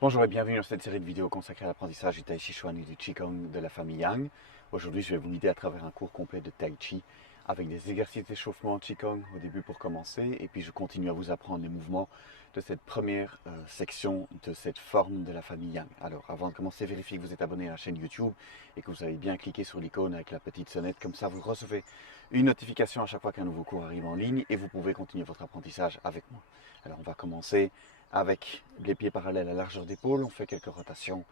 Bonjour et bienvenue dans cette série de vidéos consacrée à l'apprentissage du Tai Chi Chuan et du Qigong de la famille Yang. Aujourd'hui, je vais vous guider à travers un cours complet de Tai Chi avec des exercices d'échauffement Qigong au début pour commencer, et puis je continue à vous apprendre les mouvements de cette première section de cette forme de la famille Yang. Alors, avant de commencer, vérifiez que vous êtes abonné à la chaîne YouTube et que vous avez bien cliqué sur l'icône avec la petite sonnette, comme ça vous recevez une notification à chaque fois qu'un nouveau cours arrive en ligne et vous pouvez continuer votre apprentissage avec moi. Alors, on va commencer avec les pieds parallèles à largeur d'épaule. On fait quelques rotations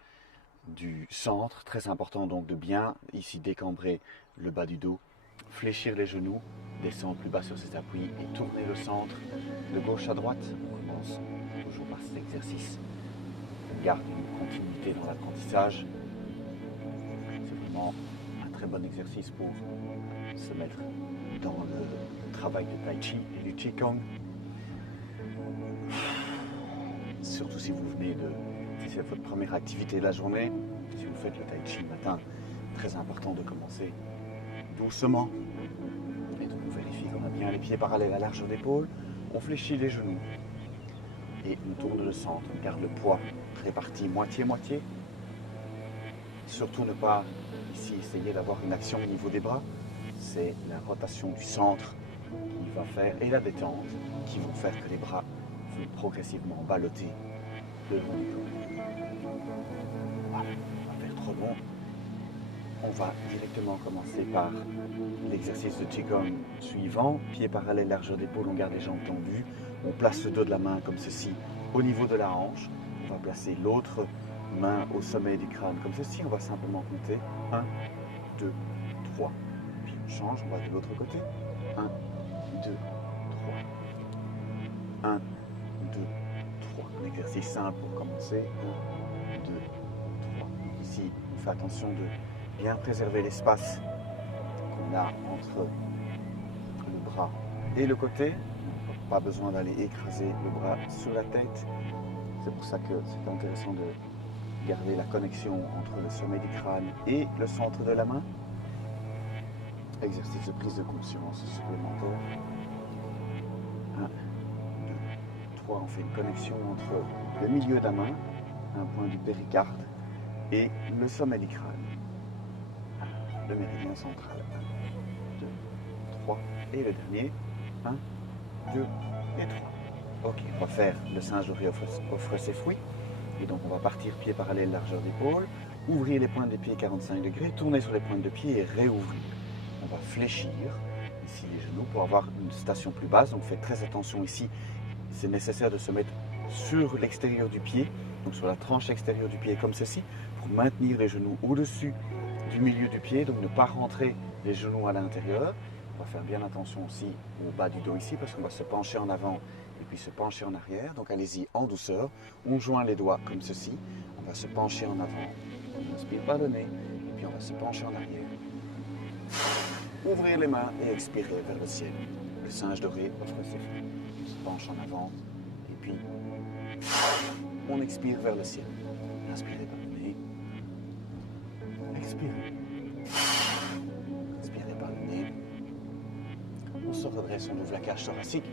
du centre. Très important donc de bien ici décambrer le bas du dos, fléchir les genoux, descendre plus bas sur ses appuis et tourner le centre de gauche à droite. On commence toujours par cet exercice. On garde une continuité dans l'apprentissage. C'est vraiment un très bon exercice pour se mettre dans le travail de Tai Chi et du Qigong. Surtout si vous venez si c'est votre première activité de la journée, si vous faites le Tai Chi le matin, très important de commencer doucement. Et donc on vérifie qu'on a bien les pieds parallèles à largeur d'épaule, on fléchit les genoux et on tourne le centre, on garde le poids réparti moitié-moitié. Surtout ne pas ici essayer d'avoir une action au niveau des bras, c'est la rotation du centre qui va faire et la détente qui vont faire que les bras progressivement balloter le long du corps. Voilà, on va faire trop long. On va directement commencer par l'exercice de Qigong suivant. Pieds parallèles, largeur d'épaule, on garde les jambes tendues. On place le dos de la main comme ceci au niveau de la hanche. On va placer l'autre main au sommet du crâne comme ceci. On va simplement compter 1, 2, 3. Puis on change, on va de l'autre côté. 1, 2, 3. 1, 2, 3. Un exercice simple pour commencer. 1, 2, 3. Ici, on fait attention de bien préserver l'espace qu'on a entre le bras et le côté. Pas besoin d'aller écraser le bras sur la tête. C'est pour ça que c'est intéressant de garder la connexion entre le sommet du crâne et le centre de la main. Exercice de prise de conscience supplémentaire. 1, 2, 3. On fait une connexion entre le milieu de la main, un point du péricarde, et le sommet du crâne. Le méridien central. 1, 2, 3. Et le dernier. 1, 2 et 3. Ok, on va faire le singe doré offre ses fruits. Et donc on va partir pieds parallèles, largeur d'épaule, ouvrir les pointes des pieds 45 degrés, tourner sur les pointes de pied et réouvrir. On va fléchir ici les genoux pour avoir une station plus basse. Donc faites très attention ici. C'est nécessaire de se mettre sur l'extérieur du pied, donc sur la tranche extérieure du pied comme ceci, pour maintenir les genoux au-dessus du milieu du pied, donc ne pas rentrer les genoux à l'intérieur. On va faire bien attention aussi au bas du dos ici parce qu'on va se pencher en avant et puis se pencher en arrière. Donc allez-y en douceur. On joint les doigts comme ceci. On va se pencher en avant. On inspire par le nez et puis on va se pencher en arrière. Ouvrir les mains et expirer vers le ciel. Le singe doré offre ses fruits. On se penche en avant et puis on expire vers le ciel. Inspirez par le nez. Expirez. Expirez par le nez. On se redresse, on ouvre la cage thoracique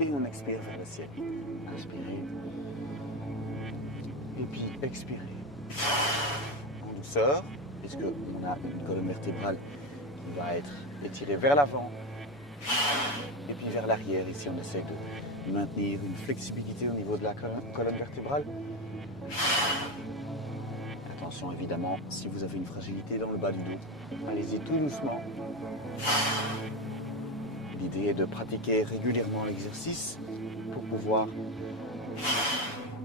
et on expire vers le ciel. Inspirez et puis expirez. En douceur, puisqu'on a une colonne vertébrale qui va être étirée vers l'avant et puis vers l'arrière. Ici, on essaie de maintenir une flexibilité au niveau de la colonne vertébrale. Attention évidemment, si vous avez une fragilité dans le bas du dos, allez-y tout doucement. L'idée est de pratiquer régulièrement l'exercice pour pouvoir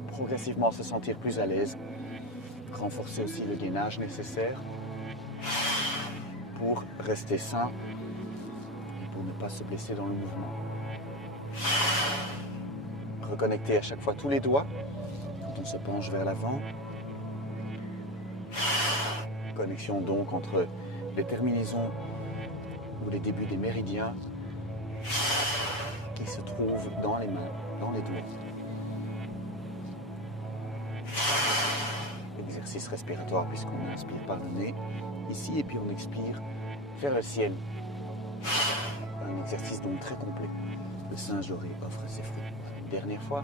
progressivement se sentir plus à l'aise, renforcer aussi le gainage nécessaire pour rester sain et pour ne pas se blesser dans le mouvement. Reconnecter à chaque fois tous les doigts quand on se penche vers l'avant. Connexion donc entre les terminaisons ou les débuts des méridiens qui se trouvent dans les mains, dans les doigts. Exercice respiratoire puisqu'on inspire par le nez ici et puis on expire vers le ciel. Un exercice donc très complet. Le singe doré offre ses fruits. Une dernière fois.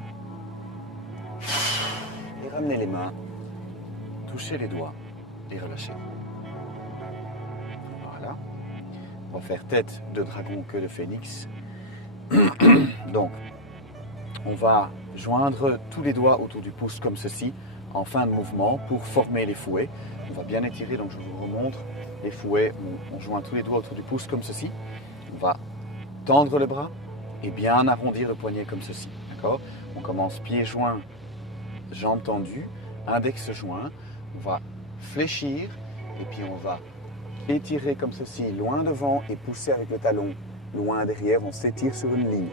et ramenez les mains, touchez les doigts et relâchez. Voilà. On va faire tête de dragon, queue de phénix. Donc, on va joindre tous les doigts autour du pouce comme ceci, en fin de mouvement, pour former les fouets. On va bien étirer, donc je vous remontre les fouets. On joint tous les doigts autour du pouce comme ceci. On va tendre le bras et bien arrondir le poignet comme ceci. D'accord ? On commence pieds joints, jambes tendues, index joint. On va fléchir et puis on va étirer comme ceci, loin devant et pousser avec le talon loin derrière. On s'étire sur une ligne.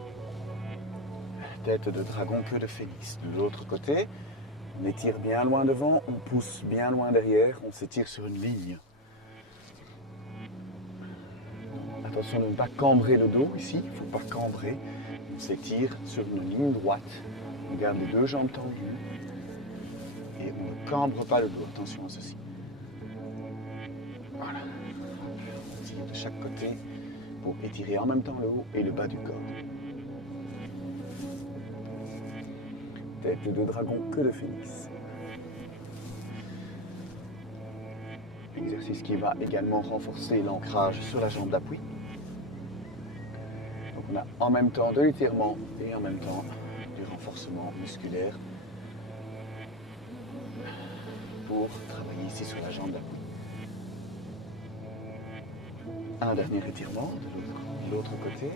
Tête de dragon, queue de phénix. De l'autre côté, on étire bien loin devant, on pousse bien loin derrière, on s'étire sur une ligne. Attention de ne pas cambrer le dos ici, il ne faut pas cambrer. On s'étire sur une ligne droite, on garde les deux jambes tendues et on ne cambre pas le dos. Attention à ceci. Voilà. On tire de chaque côté pour étirer en même temps le haut et le bas du corps. Tête de dragon, queue de phénix. Exercice qui va également renforcer l'ancrage sur la jambe d'appui. Donc on a en même temps de l'étirement et en même temps du renforcement musculaire pour travailler ici sur la jambe d'appui. Un dernier étirement de l'autre côté.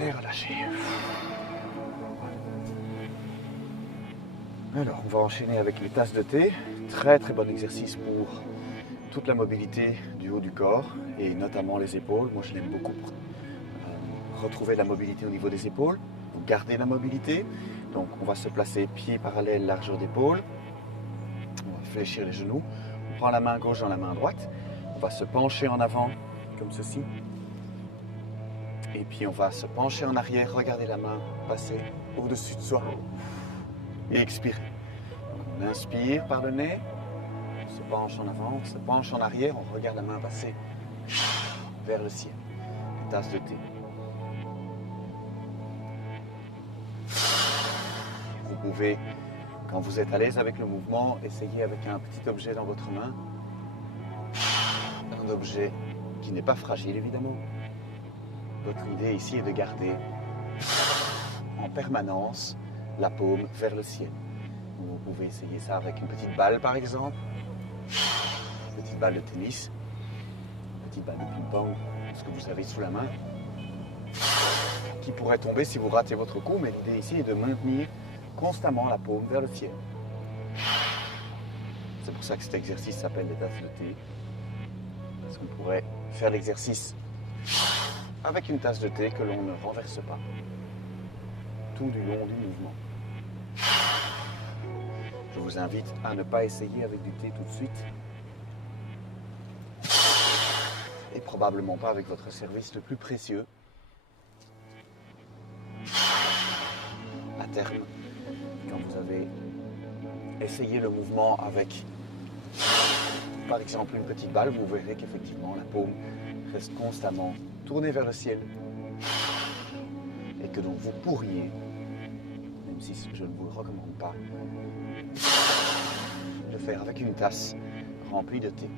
Et relâchez. Alors, on va enchaîner avec les tasses de thé. Très très bon exercice pour toute la mobilité du haut du corps et notamment les épaules. Moi, je l'aime beaucoup pour retrouver la mobilité au niveau des épaules, pour garder la mobilité. Donc, on va se placer pieds parallèles, largeur d'épaule. On va fléchir les genoux. On prend la main gauche dans la main droite. On va se pencher en avant comme ceci. Et puis, on va se pencher en arrière, regarder la main passer au-dessus de soi. Et expirer. On inspire par le nez, on se penche en avant, on se penche en arrière, on regarde la main passer vers le ciel. Une tasse de thé. Vous pouvez, quand vous êtes à l'aise avec le mouvement, essayer avec un petit objet dans votre main. Un objet qui n'est pas fragile, évidemment. Votre idée ici est de garder en permanence la paume vers le ciel. Vous pouvez essayer ça avec une petite balle par exemple, une petite balle de tennis, une petite balle de ping-pong, ce que vous avez sous la main, qui pourrait tomber si vous ratez votre coup, mais l'idée ici est de maintenir constamment la paume vers le ciel. C'est pour ça que cet exercice s'appelle les tasses de thé, parce qu'on pourrait faire l'exercice avec une tasse de thé que l'on ne renverse pas, tout du long du mouvement. Je vous invite à ne pas essayer avec du thé tout de suite et probablement pas avec votre service le plus précieux. À terme, quand vous avez essayé le mouvement avec par exemple une petite balle, vous verrez qu'effectivement la paume reste constamment tournée vers le ciel et que donc vous pourriez, même si je ne vous le recommande pas, le faire avec une tasse remplie de thé.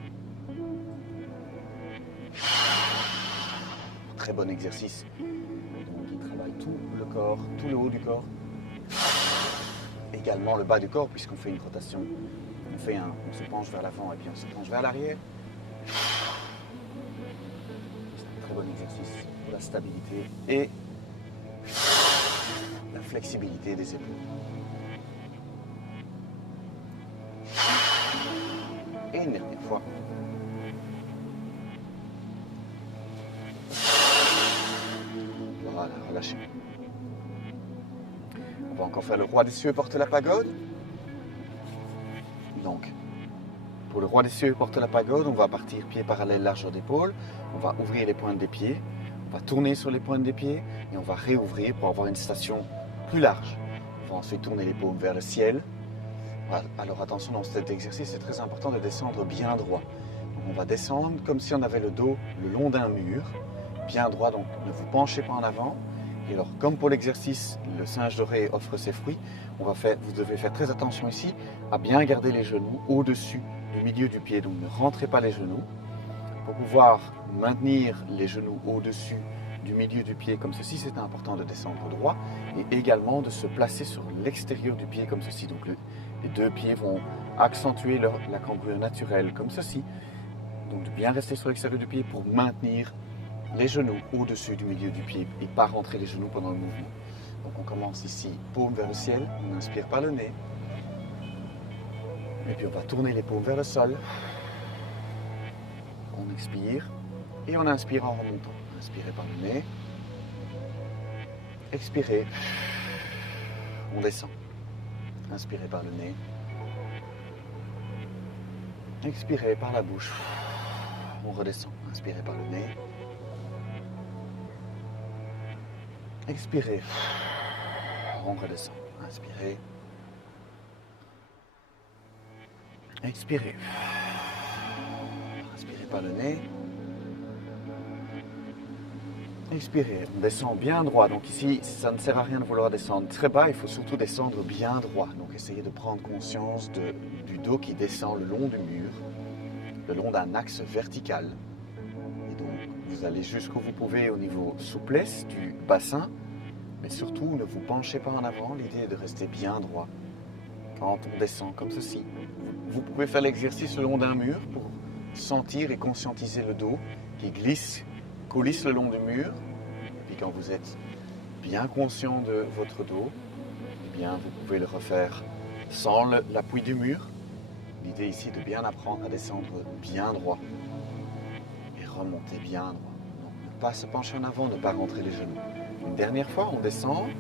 Très bon exercice. Donc il travaille tout le corps, tout le haut du corps. Également le bas du corps puisqu'on fait une rotation. On se penche vers l'avant et puis on se penche vers l'arrière. C'est un très bon exercice pour la stabilité et la flexibilité des épaules. Et une dernière fois. Voilà, relâchez. On va encore faire le roi des cieux porte la pagode. Donc, pour le roi des cieux porte la pagode, on va partir pieds parallèles, largeur d'épaule. On va ouvrir les pointes des pieds. On va tourner sur les pointes des pieds et on va réouvrir pour avoir une station plus large. On va ensuite tourner les paumes vers le ciel. Alors attention, dans cet exercice, c'est très important de descendre bien droit. Donc, on va descendre comme si on avait le dos le long d'un mur, bien droit, donc ne vous penchez pas en avant. Et alors, comme pour l'exercice, le singe doré offre ses fruits, vous devez faire très attention ici à bien garder les genoux au-dessus du milieu du pied. Donc ne rentrez pas les genoux. Pour pouvoir maintenir les genoux au-dessus du milieu du pied comme ceci, c'est important de descendre droit et également de se placer sur l'extérieur du pied comme ceci. Donc les deux pieds vont accentuer la cambrure naturelle comme ceci. Donc de bien rester sur l'extérieur du pied pour maintenir les genoux au-dessus du milieu du pied et pas rentrer les genoux pendant le mouvement. Donc on commence ici, paume vers le ciel, on inspire par le nez. Et puis on va tourner les paumes vers le sol. On expire et on inspire en remontant. Inspirez par le nez. Expirez. On descend. Inspirez par le nez. Expirez par la bouche. On redescend. Inspirez par le nez. Expirez. On redescend. Inspirez. Expirez. Inspirez par le nez. Expirez. On descend bien droit. Donc ici, ça ne sert à rien de vouloir descendre très bas. Il faut surtout descendre bien droit. Donc essayez de prendre conscience du dos qui descend le long du mur, le long d'un axe vertical. Et donc, vous allez jusqu'où vous pouvez au niveau souplesse du bassin. Mais surtout, ne vous penchez pas en avant. L'idée est de rester bien droit. Quand on descend comme ceci, vous pouvez faire l'exercice le long d'un mur pour sentir et conscientiser le dos qui coulisse le long du mur. Et puis quand vous êtes bien conscient de votre dos, eh bien vous pouvez le refaire sans l'appui du mur. L'idée ici est de bien apprendre à descendre bien droit et remonter bien droit. Donc, ne pas se pencher en avant, ne pas rentrer les genoux. Une dernière fois, on descend et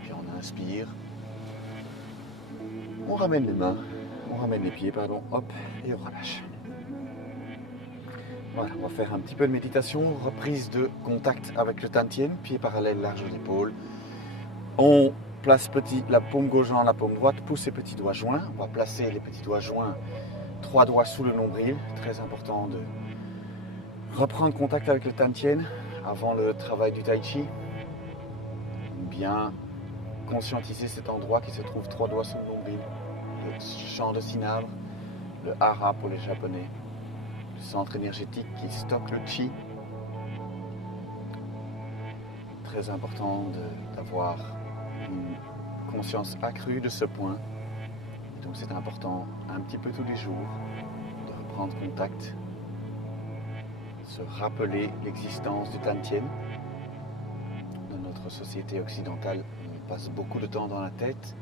puis on inspire. On ramène les mains, on ramène les pieds, pardon, hop, et on relâche. Voilà, on va faire un petit peu de méditation, reprise de contact avec le tantien, pied parallèle, large d'épaule. On place la paume gauche dans la paume droite, pousse les petits doigts joints. On va placer les petits doigts joints, 3 doigts sous le nombril. Très important de reprendre contact avec le tantien avant le travail du tai chi. Bien conscientiser cet endroit qui se trouve 3 doigts sous le nombril. Le champ de cinabre, le hara pour les japonais. Le centre énergétique qui stocke le chi. Très important d'avoir une conscience accrue de ce point. Donc c'est important un petit peu tous les jours de reprendre contact, se rappeler l'existence du tantien. Dans notre société occidentale, on passe beaucoup de temps dans la tête.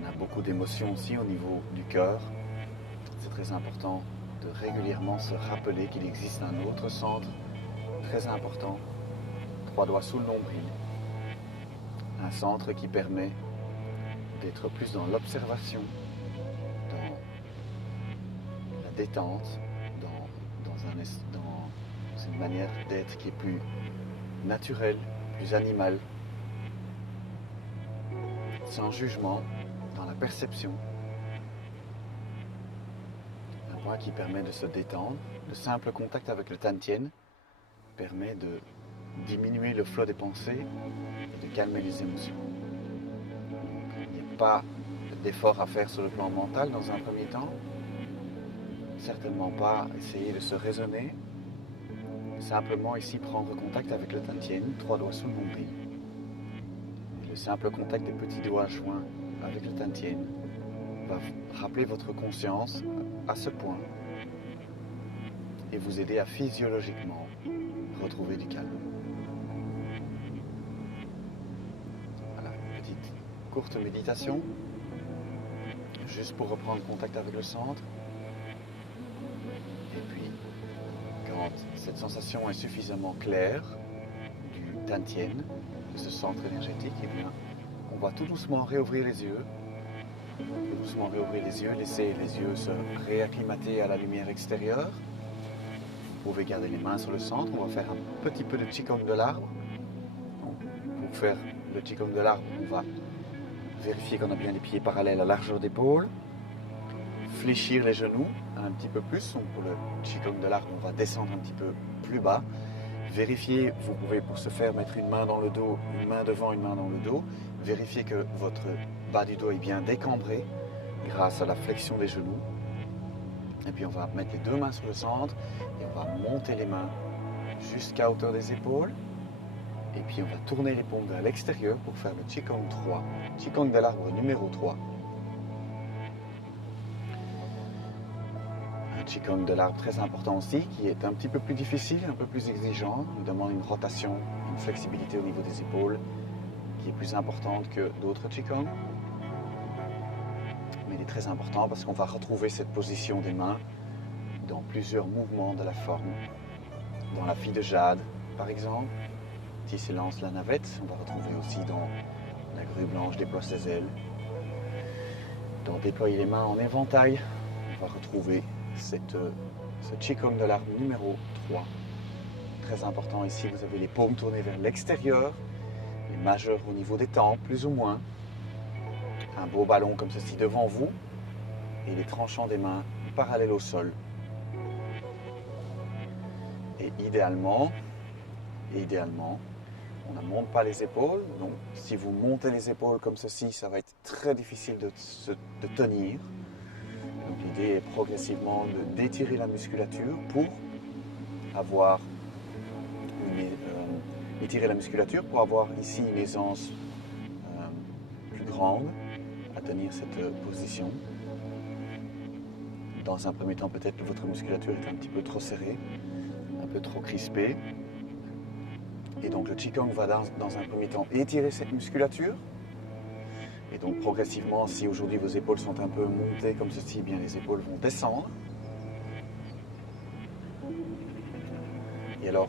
On a beaucoup d'émotions aussi au niveau du cœur. C'est très important de régulièrement se rappeler qu'il existe un autre centre très important, 3 doigts sous le nombril, un centre qui permet d'être plus dans l'observation, dans la détente, dans une manière d'être qui est plus naturelle, plus animale, sans jugement, dans la perception. Qui permet de se détendre. Le simple contact avec le tantien permet de diminuer le flot des pensées et de calmer les émotions. Il n'y a pas d'effort à faire sur le plan mental dans un premier temps. Certainement pas essayer de se raisonner. Simplement ici prendre contact avec le tantien, 3 doigts sous le nombril. Le simple contact des petits doigts joints avec le tantien va rappeler votre conscience à ce point et vous aider à physiologiquement retrouver du calme. Voilà, une petite courte méditation, juste pour reprendre contact avec le centre. Et puis, quand cette sensation est suffisamment claire du tantien, de ce centre énergétique, eh bien, on va tout doucement réouvrir les yeux. Doucement réouvrir les yeux, laisser les yeux se réacclimater à la lumière extérieure. Vous pouvez garder les mains sur le centre. On va faire un petit peu de Qigong de l'arbre. Pour faire le Qigong de l'arbre, on va vérifier qu'on a bien les pieds parallèles à largeur d'épaule. Fléchir les genoux un petit peu plus. Donc pour le Qigong de l'arbre, on va descendre un petit peu plus bas. Vérifiez, vous pouvez pour ce faire mettre une main dans le dos, une main devant, une main dans le dos. Vérifiez que votre bas du dos est bien décambré grâce à la flexion des genoux. Et puis on va mettre les deux mains sur le centre et on va monter les mains jusqu'à hauteur des épaules. Et puis on va tourner les paumes vers l'extérieur pour faire le Qigong 3, Qigong de l'arbre numéro 3. Un Qigong de l'arbre très important aussi, qui est un petit peu plus difficile, un peu plus exigeant. Il demande une rotation, une flexibilité au niveau des épaules qui est plus importante que d'autres Qigong. Mais il est très important parce qu'on va retrouver cette position des mains dans plusieurs mouvements de la forme. Dans la fille de Jade, par exemple, Tisse et lance la navette, on va retrouver aussi dans la grue blanche déploie ses ailes. Dans déployer les mains en éventail, on va retrouver ce Qigong de l'arbre numéro 3. Très important ici, vous avez les paumes tournées vers l'extérieur, les majeurs au niveau des tempes, plus ou moins. Un beau ballon comme ceci devant vous et les tranchants des mains parallèles au sol. Et idéalement, on ne monte pas les épaules. Donc si vous montez les épaules comme ceci, ça va être très difficile de tenir. Donc l'idée est progressivement d'étirer la musculature pour avoir ici une aisance plus grande à tenir cette position. Dans un premier temps, peut-être que votre musculature est un petit peu trop serrée, un peu trop crispée. Et donc le Qigong va dans un premier temps étirer cette musculature. Et donc progressivement, si aujourd'hui vos épaules sont un peu montées comme ceci, eh bien les épaules vont descendre. Et alors,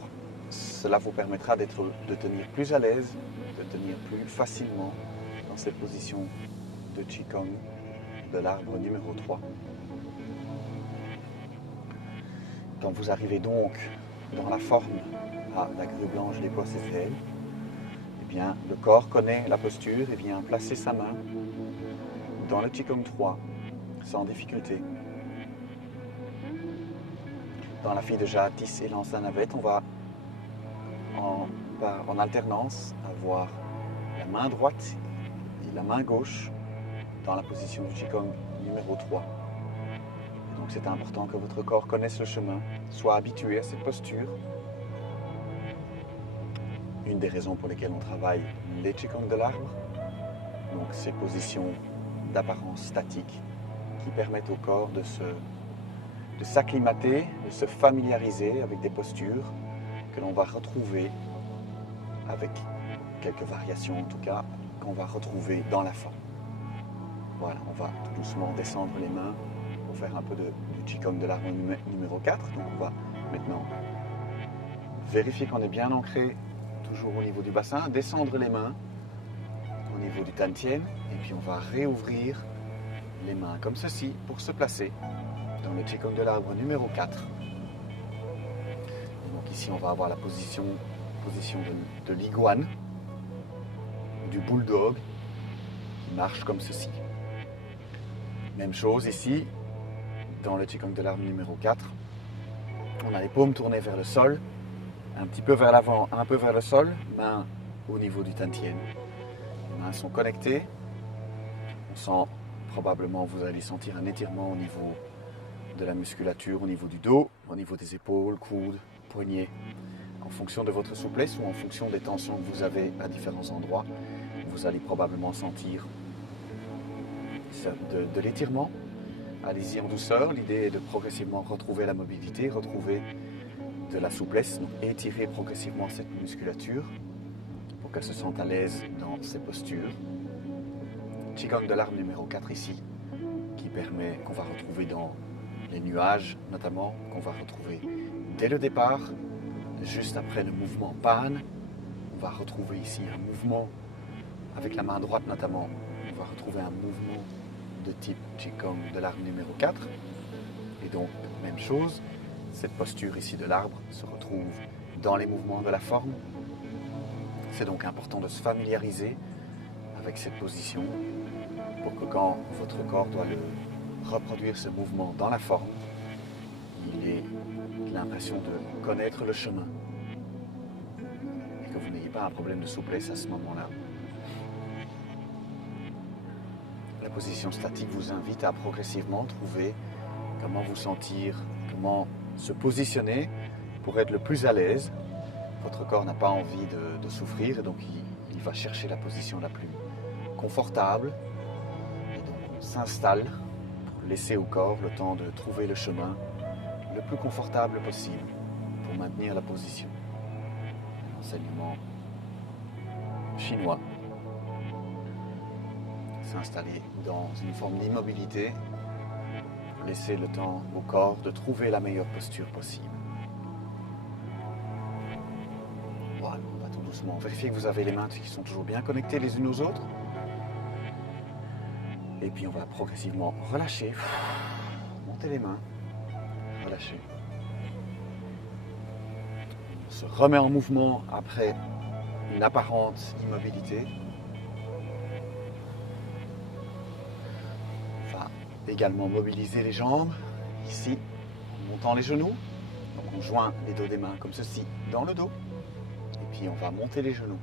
cela vous permettra de tenir plus à l'aise, de tenir plus facilement dans cette position de Qigong de l'arbre numéro 3. Quand vous arrivez donc dans la forme à la grue blanche déploie ses ailes, eh bien, le corps connaît la posture et vient placer sa main dans le Qigong 3 sans difficulté. Dans la fille de Jade, Tisse et lance la navette, on va en alternance avoir la main droite et la main gauche dans la position du Qigong numéro 3. Et donc c'est important que votre corps connaisse le chemin, soit habitué à cette posture. Une des raisons pour lesquelles on travaille les Qigong de l'arbre, donc ces positions d'apparence statique qui permettent au corps de s'acclimater, de se familiariser avec des postures que l'on va retrouver avec quelques variations en tout cas, qu'on va retrouver dans la forme. Voilà, on va tout doucement descendre les mains pour faire un peu du Qigong de l'arbre numéro 4. Donc on va maintenant vérifier qu'on est bien ancré toujours au niveau du bassin, descendre les mains au niveau du Tantien et puis on va réouvrir les mains comme ceci pour se placer dans le Qigong de l'arbre numéro 4. Et donc ici on va avoir la position de l'iguane, du bulldog qui marche comme ceci. Même chose ici, dans le Qigong de l'arbre numéro 4, on a les paumes tournées vers le sol, un petit peu vers l'avant, un peu vers le sol, mains au niveau du Tantien. Les mains sont connectées, on sent probablement, vous allez sentir un étirement au niveau de la musculature, au niveau du dos, au niveau des épaules, coudes, poignets. En fonction de votre souplesse ou en fonction des tensions que vous avez à différents endroits, vous allez probablement sentir de l'étirement. Allez-y en douceur. L'idée est de progressivement retrouver la mobilité, retrouver de la souplesse, donc étirer progressivement cette musculature pour qu'elle se sente à l'aise dans ses postures. Qigong de l'arbre numéro 4 ici, qu'on va retrouver dans les nuages notamment, qu'on va retrouver dès le départ, juste après le mouvement Pan. On va retrouver ici un mouvement avec la main droite notamment. On va retrouver un mouvement de type Qigong de l'arbre numéro 4. Et donc, même chose, cette posture ici de l'arbre se retrouve dans les mouvements de la forme. C'est donc important de se familiariser avec cette position pour que quand votre corps doit reproduire ce mouvement dans la forme, il ait l'impression de connaître le chemin. vous n'ayez pas un problème de souplesse à ce moment-là. La position statique vous invite à progressivement trouver comment vous sentir, comment se positionner pour être le plus à l'aise. Votre corps n'a pas envie de souffrir et donc il va chercher la position la plus confortable. Et donc on s'installe pour laisser au corps le temps de trouver le chemin le plus confortable possible pour maintenir la position. L'enseignement chinois. S'installer dans une forme d'immobilité pour laisser le temps au corps de trouver la meilleure posture possible. Voilà, on va tout doucement vérifier que vous avez les mains qui sont toujours bien connectées les unes aux autres. Et puis on va progressivement relâcher, monter les mains, relâcher. On se remet en mouvement après une apparente immobilité. Également mobiliser les jambes, ici, en montant les genoux. Donc on joint les dos des mains comme ceci dans le dos. Et puis on va monter les genoux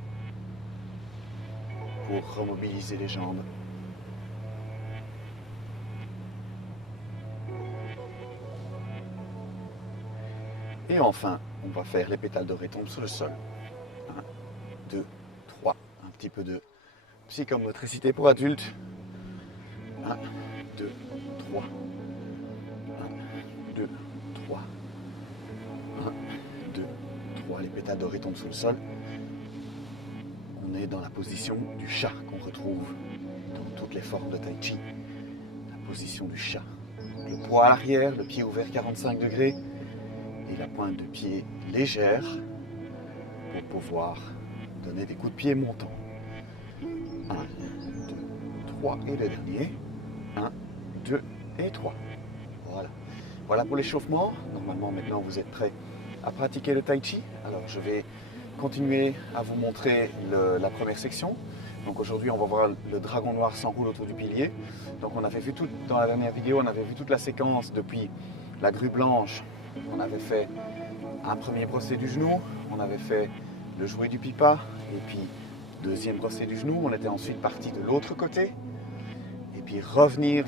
pour remobiliser les jambes. Et enfin, on va faire les pétales dorés tombent sur le sol. 1, 2, 3. Un petit peu de psychomotricité pour adultes. 1, 2, 3. 1, 2, 3. 1, 2, 3. Les pétales dorés tombent sur le sol. On est dans la position du chat qu'on retrouve dans toutes les formes de tai chi. La position du chat. Le poids à l'arrière, le pied ouvert 45 degrés et la pointe de pied légère pour pouvoir donner des coups de pied montants. 1, 2, 3 et le dernier. 1, 2 et 3. Voilà. Voilà pour l'échauffement. Normalement, maintenant, vous êtes prêts à pratiquer le tai chi. Alors, je vais continuer à vous montrer la première section. Donc aujourd'hui, on va voir le dragon noir s'enroule autour du pilier. Donc on avait vu dans la dernière vidéo, on avait vu toute la séquence depuis la grue blanche. On avait fait un premier brossé du genou, on avait fait le jouet du pipa, et puis deuxième brossé du genou. On était ensuite parti de l'autre côté, et puis revenir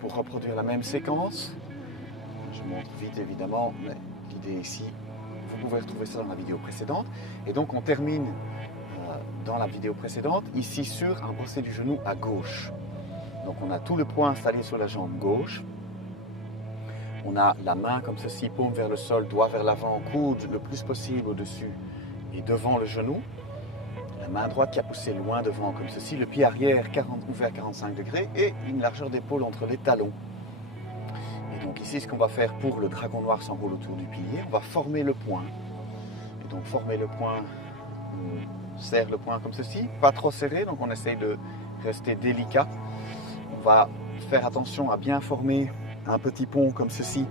pour reproduire la même séquence. Je montre vite évidemment, mais l'idée ici, vous pouvez retrouver ça dans la vidéo précédente. Et donc on termine dans la vidéo précédente, ici sur un brossé du genou à gauche. Donc on a tout le poids installé sur la jambe gauche. On a la main comme ceci, paume vers le sol, doigt vers l'avant, coude le plus possible au-dessus et devant le genou. La main droite qui a poussé loin devant comme ceci, le pied arrière ouvert 45 degrés et une largeur d'épaule entre les talons. Et donc ici, ce qu'on va faire pour le dragon noir s'enroule autour du pilier, on va former le poing. Et donc former le poing, on serre le poing comme ceci, pas trop serré, donc on essaye de rester délicat. On va faire attention à bien former un petit pont comme ceci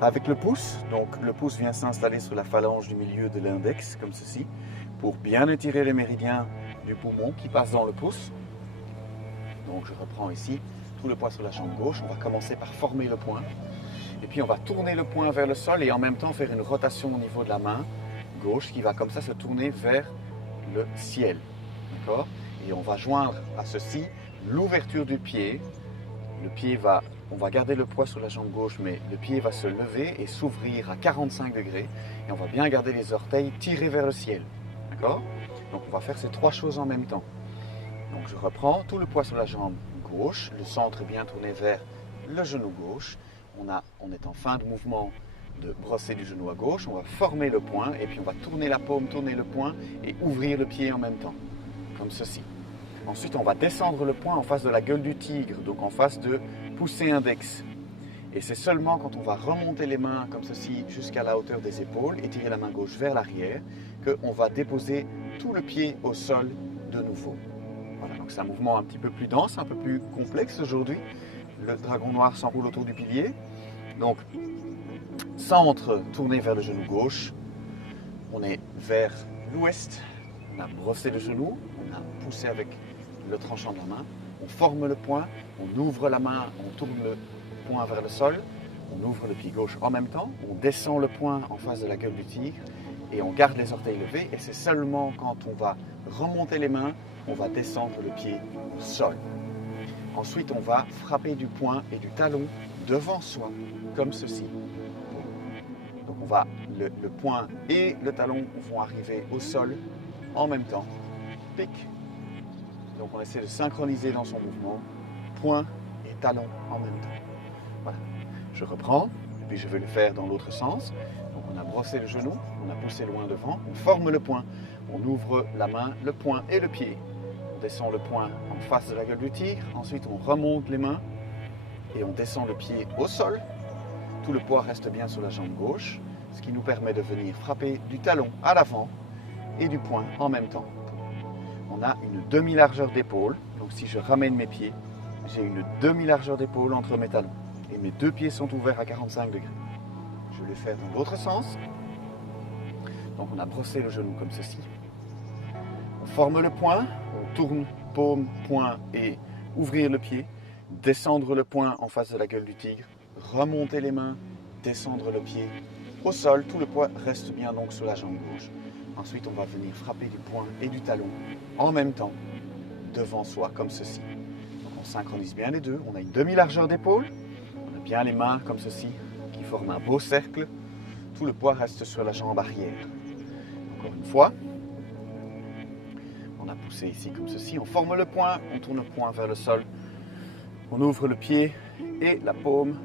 avec le pouce. Donc le pouce vient s'installer sur la phalange du milieu de l'index comme ceci pour bien étirer les méridiens du poumon qui passent dans le pouce. Donc je reprends ici tout le poids sur la jambe gauche. On va commencer par former le poing et puis on va tourner le poing vers le sol et en même temps faire une rotation au niveau de la main gauche qui va comme ça se tourner vers le ciel. D'accord ? Et on va joindre à ceci l'ouverture du pied. On va garder le poids sur la jambe gauche, mais le pied va se lever et s'ouvrir à 45 degrés. Et on va bien garder les orteils tirés vers le ciel. D'accord ? Donc on va faire ces trois choses en même temps. Donc je reprends tout le poids sur la jambe gauche, le centre est bien tourné vers le genou gauche. On est en fin de mouvement de brosser du genou à gauche, on va former le poing et puis on va tourner la paume, tourner le poing et ouvrir le pied en même temps, comme ceci. Ensuite, on va descendre le poing en face de la gueule du tigre, donc en face de poussée index. Et c'est seulement quand on va remonter les mains comme ceci jusqu'à la hauteur des épaules et tirer la main gauche vers l'arrière qu'on va déposer tout le pied au sol de nouveau. Voilà, donc c'est un mouvement un petit peu plus dense, un peu plus complexe aujourd'hui. Le dragon noir s'enroule autour du pilier. Donc, centre tourné vers le genou gauche. On est vers l'ouest. On a brossé le genou. On a poussé avec le tranchant de la main. On forme le poing. On ouvre la main. On tourne le poing vers le sol. On ouvre le pied gauche en même temps. On descend le poing en face de la gueule du tigre. et on garde les orteils levés. Et c'est seulement quand on va remonter les mains, on va descendre le pied au sol. Ensuite, on va frapper du poing et du talon devant soi, comme ceci. Donc le poing et le talon vont arriver au sol en même temps. Pic. Donc on essaie de synchroniser dans son mouvement, poing et talon en même temps. Voilà. Je reprends, et puis je vais le faire dans l'autre sens. Donc on a brossé le genou, on a poussé loin devant, on forme le poing, on ouvre la main, le poing et le pied. On descend le poing en face de la gueule du tigre, ensuite on remonte les mains et on descend le pied au sol. Tout le poids reste bien sur la jambe gauche, ce qui nous permet de venir frapper du talon à l'avant et du poing en même temps. On a une demi-largeur d'épaule, donc si je ramène mes pieds, j'ai une demi-largeur d'épaule entre mes talons et mes deux pieds sont ouverts à 45 degrés. Je vais le faire dans l'autre sens. Donc on a brossé le genou comme ceci. On forme le poing, on tourne paume, poing et ouvrir le pied, descendre le poing en face de la gueule du tigre, remonter les mains, descendre le pied au sol, tout le poids reste bien donc sur la jambe gauche. Ensuite, on va venir frapper du poing et du talon en même temps devant soi, comme ceci. Donc on synchronise bien les deux. On a une demi-largeur d'épaule, on a bien les mains comme ceci, qui forment un beau cercle. Tout le poids reste sur la jambe arrière. Encore une fois, on a poussé ici comme ceci. On forme le poing, on tourne le poing vers le sol. On ouvre le pied et la paume.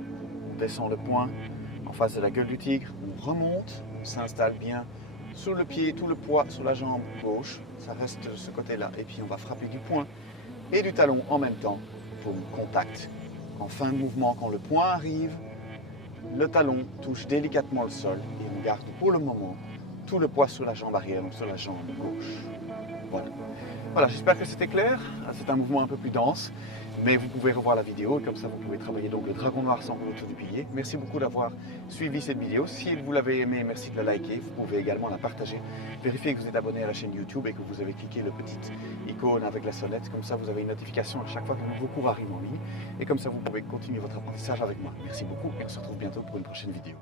On descend le poing en face de la gueule du tigre. On remonte, on s'installe bien sur le pied, tout le poids sur la jambe gauche, ça reste de ce côté-là. Et puis on va frapper du poing et du talon en même temps pour un contact. En fin de mouvement, quand le poing arrive, le talon touche délicatement le sol et on garde pour le moment tout le poids sur la jambe arrière, donc sur la jambe gauche. Voilà, j'espère que c'était clair. C'est un mouvement un peu plus dense, mais vous pouvez revoir la vidéo et comme ça vous pouvez travailler donc le dragon noir sans autour du pilier. Merci beaucoup d'avoir suivi cette vidéo. Si vous l'avez aimée, merci de la liker. Vous pouvez également la partager. Vérifiez que vous êtes abonné à la chaîne YouTube et que vous avez cliqué le petit icône avec la sonnette. Comme ça, vous avez une notification à chaque fois qu'un nouveau cours arrive en ligne. Et comme ça, vous pouvez continuer votre apprentissage avec moi. Merci beaucoup et on se retrouve bientôt pour une prochaine vidéo.